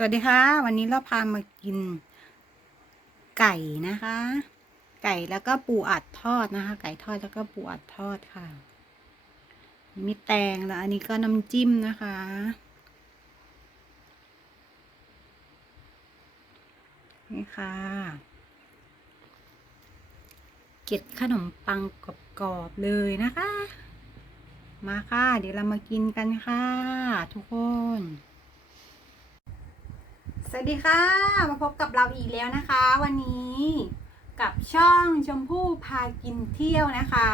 สวัสดีค่ะ วันนี้เราพามากิน ไก่นะคะ ไก่แล้วก็ปูอัดทอดนะคะ ไก่ทอดแล้วก็ปูอัดทอดค่ะ มีแตงแล้วอันนี้ก็น้ำจิ้มนะคะ นี่ค่ะ เก็ดขนมปังกรอบๆเลยนะคะ มาค่ะ เดี๋ยวเรามากินกันค่ะ ทุกคน สวัสดีค่ะ มาพบกับเราอีกแล้วนะคะ วันนี้กับช่องชมพู่พากินเที่ยวนะคะ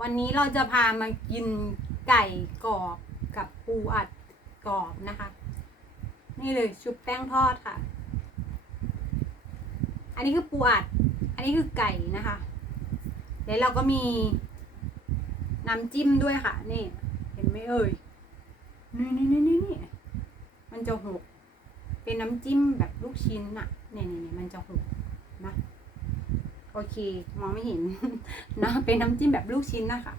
วันนี้เราจะพามากินไก่กรอบกับปูอัดกรอบนะคะ นี่เลยชุบแป้งทอดค่ะ อันนี้คือปูอัด อันนี้คือไก่นะคะแล้วเราก็มีน้ำจิ้มด้วยค่ะ นี่ เห็นไหมเอ่ยนี่นี่นี่นี่นี่มันจะหก เป็นน้ำจิ้มแบบลูกชิ้นอะเนี่ยเนี่ยเนี่ยมันจะหกนะโอเค มองไม่เห็นนะเป็นน้ำจิ้มแบบลูกชิ้นนะคะ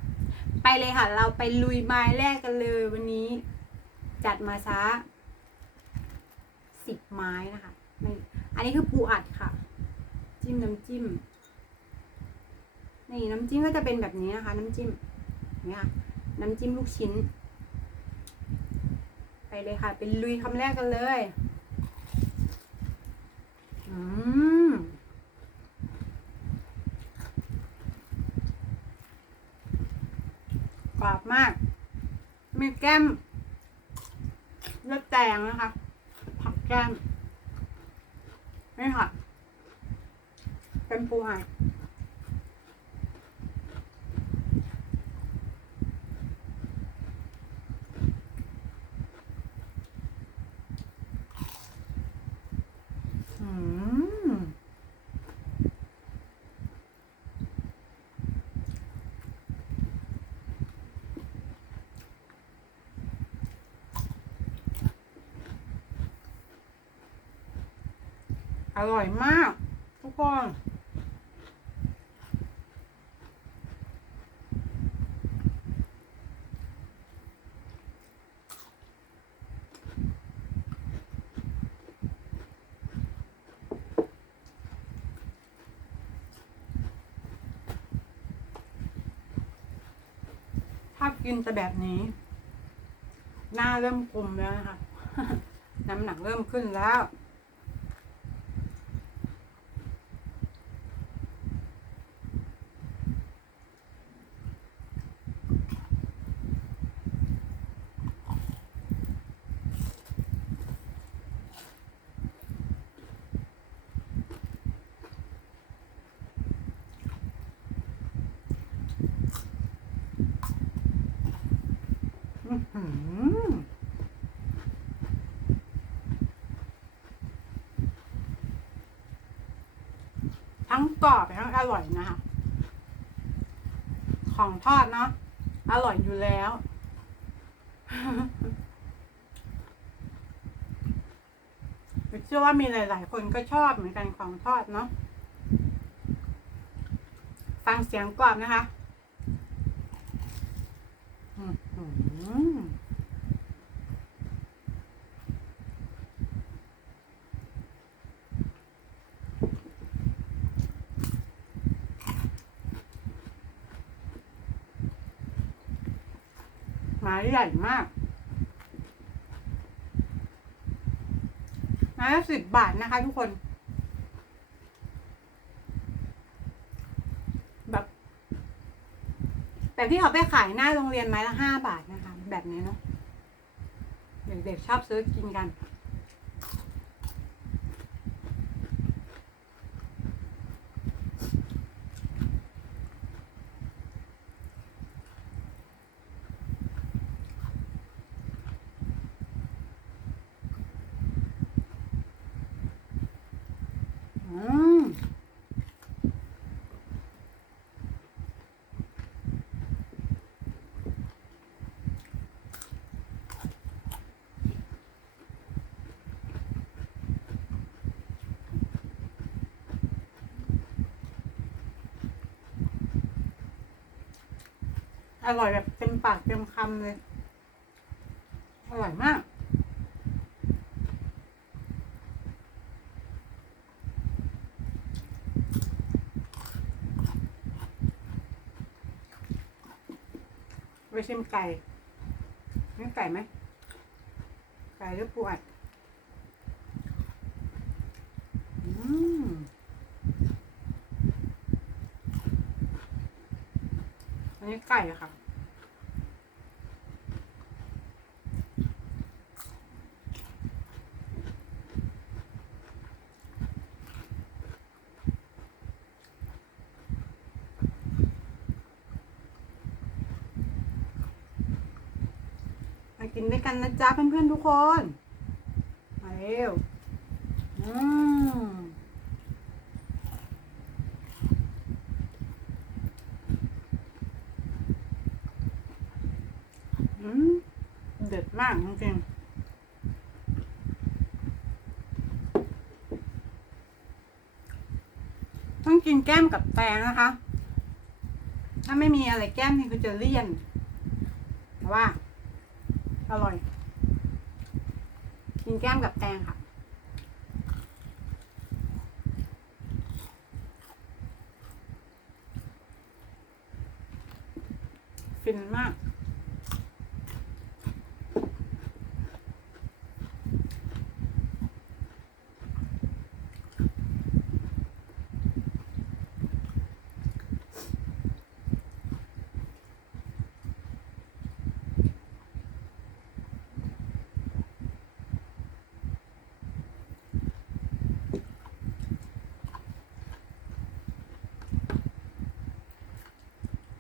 ไปเลยค่ะ เราไปลุยไม้แรกกันเลยวันนี้ จัดมาซะสิบไม้นะคะไม่อันนี้คือปูอัดค่ะ จิ้มน้ำจิ้มนี่น้ำจิ้มก็จะเป็นแบบนี้นะคะ น้ำจิ้มเนี่ยค่ะน้ำจิ้มลูกชิ้น ไปเลยค่ะ เป็นลุยคำแรกกันเลย อืมกรอบมาก มีแก้มเลือดแตงนะคะ ผักแก้ม นี่ค่ะ เป็นปูอัดอืม อ ร่อยมาก ทุกคนถ้ากินแต่แบบนี้ หน้าเริ่มกลมแล้วนะคะ น้ำหนักเริ่มขึ้นแล้ว อื้อหือทั้ง กรอบทั้งอร่อยนะคะ ของทอดเนาะ อร่อยอยู่แล้ว เชื่อว่ามีหลาย ๆ คนก็ชอบเหมือนกันของทอดเนาะ ฟังเสียงกรอบนะคะ อื้อ ไม้ใหญ่มากไม้ละสิบบาทนะคะทุกคน แบบ แต่ที่เขาไปขายหน้าโรงเรียนไม้ละห้าบาทนะคะ แบบนี้เนาะเด็กๆชอบซื้อกินกัน อร่อยแบบเต็มปากเต็มคำเลย อร่อยมาก ไปชิมไก่นี่ไก่ไหมไก่หรือปูอัด ก่อะค่ะ มากินด้วยกันนะจ๊ะเพื่อนๆทุกคน มาเร็ว อืม อืม เด็ดมากจริงๆต้อง กินแก้มกับแตงนะคะ ถ้าไม่มีอะไรแก้มนี่คือจะเลี่ยนแต่ว่า อร่อย กินแก้มกับแตงค่ะฟินมาก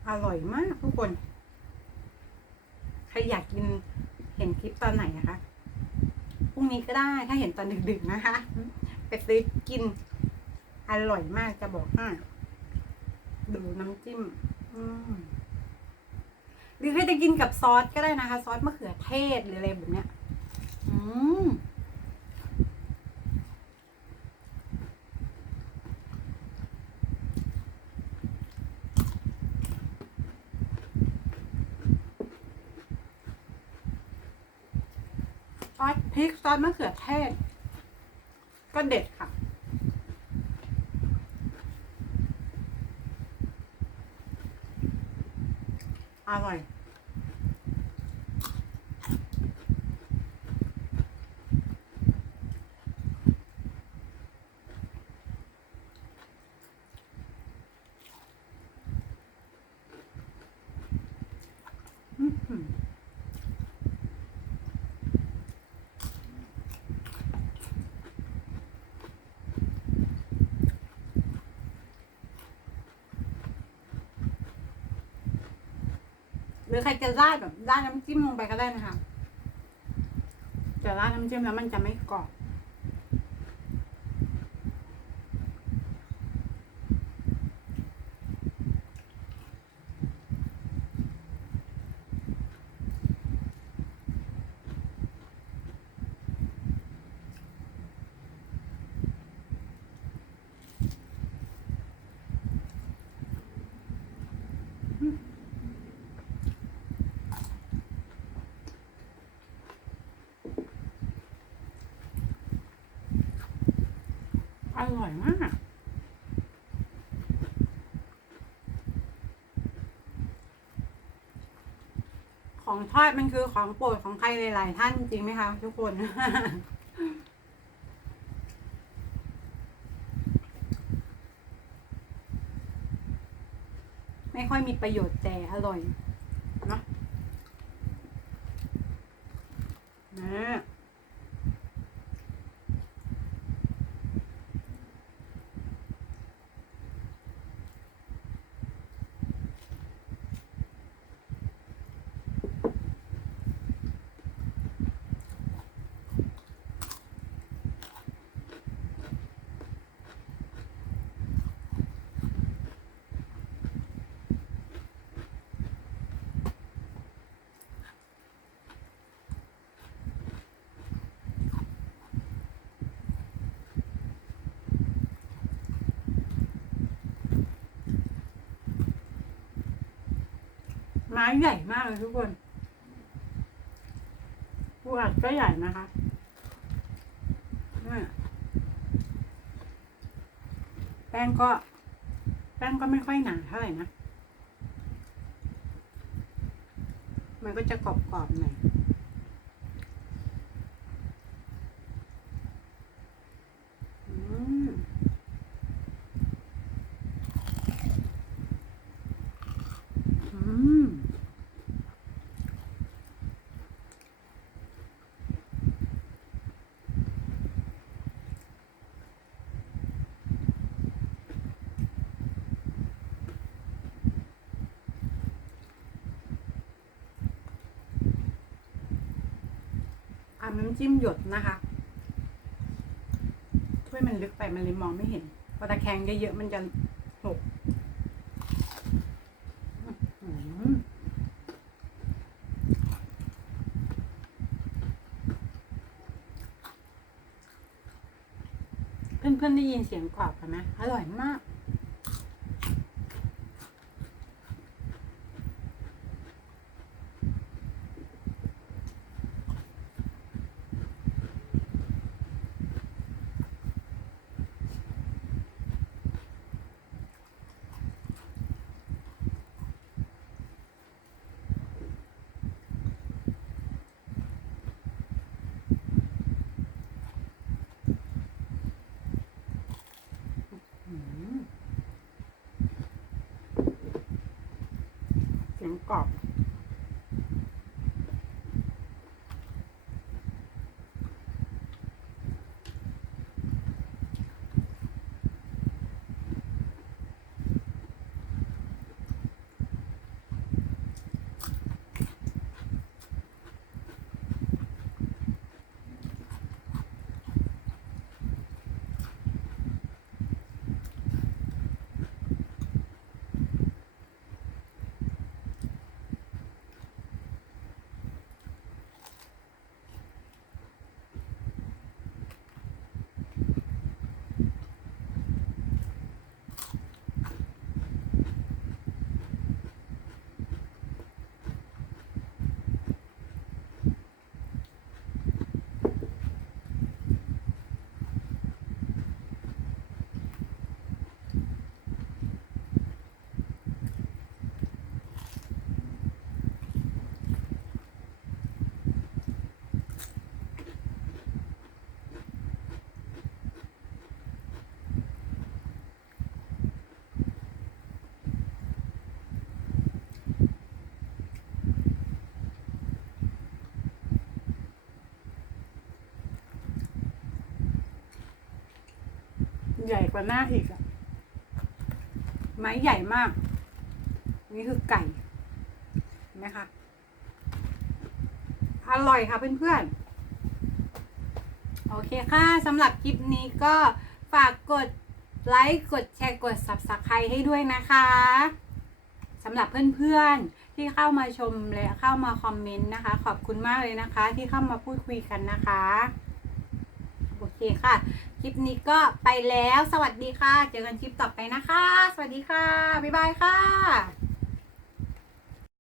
อร่อยมากทุกคน ใครอยากกินเห็นคลิปตอนไหนนะคะพรุ่งนี้ก็ได้ถ้าเห็นตอนดึกๆนะคะ ไปซื้อกิน อร่อยมากจะบอกให้ดูน้ำจิ้มหรือใครจะกินกับซอสก็ได้นะคะ ซอสมะเขือเทศหรืออะไรแบบเนี้ย อืม ริกซอสมะเขือเทศ ก็เด็ดค่ะ อร่อย อื้อหือ ห รือใครจะราดแบบราดน้ำจิ้มลงไปก็ได้นะคะแต่ราดน้ำจิ้มแล้วมันจะไม่กรอบ ร่อยมาก ของทอดมันคือของโปรดของใครหลาย ๆ ท่านจริงไหมคะทุกคนไม่ค่อยมีประโยชน์แต่อร่อย เนาะนะ ไม้ใหญ่มากเลยทุกคนปูอัดก็ใหญ่นะคะนี่แป้งก็ แป้งก็ไม่ค่อยหนาเท่าไหร่นะ มันก็จะกรอบๆหน่อยอืมอืม อ่าน้ำจิ้มหยดนะคะถ้วยมันลึกไปมันเลยมองไม่เห็น พอตะแคงเยอะๆมันจะหกเพื่อนๆได้ยินเสียงกรอบไหมอร่อยมาก อืม เญ่กว่าหน้าอีกอะไม้ใหญ่มาก นี่คือไก่เห็นไหมคะอร่อยค่ะเพื่อนๆ โอเคค่ะสำหรับคลิปนี้ก็ฝากกดไลค์กดแชร์กด Subscribe ให้ด้วยนะคะสำหรับเพื่อนๆ ที่เข้ามาชมและเข้ามาคอมเมนต์นะคะ ขอบคุณมากเลยนะคะ ที่เข้ามาพูดคุยกันนะคะ โอเคค่ะ คลิปนี้ก็ไปแล้ว สวัสดีค่ะ เจอกันคลิปต่อไปนะคะ สวัสดีค่ะ บ๊ายบายค่ะ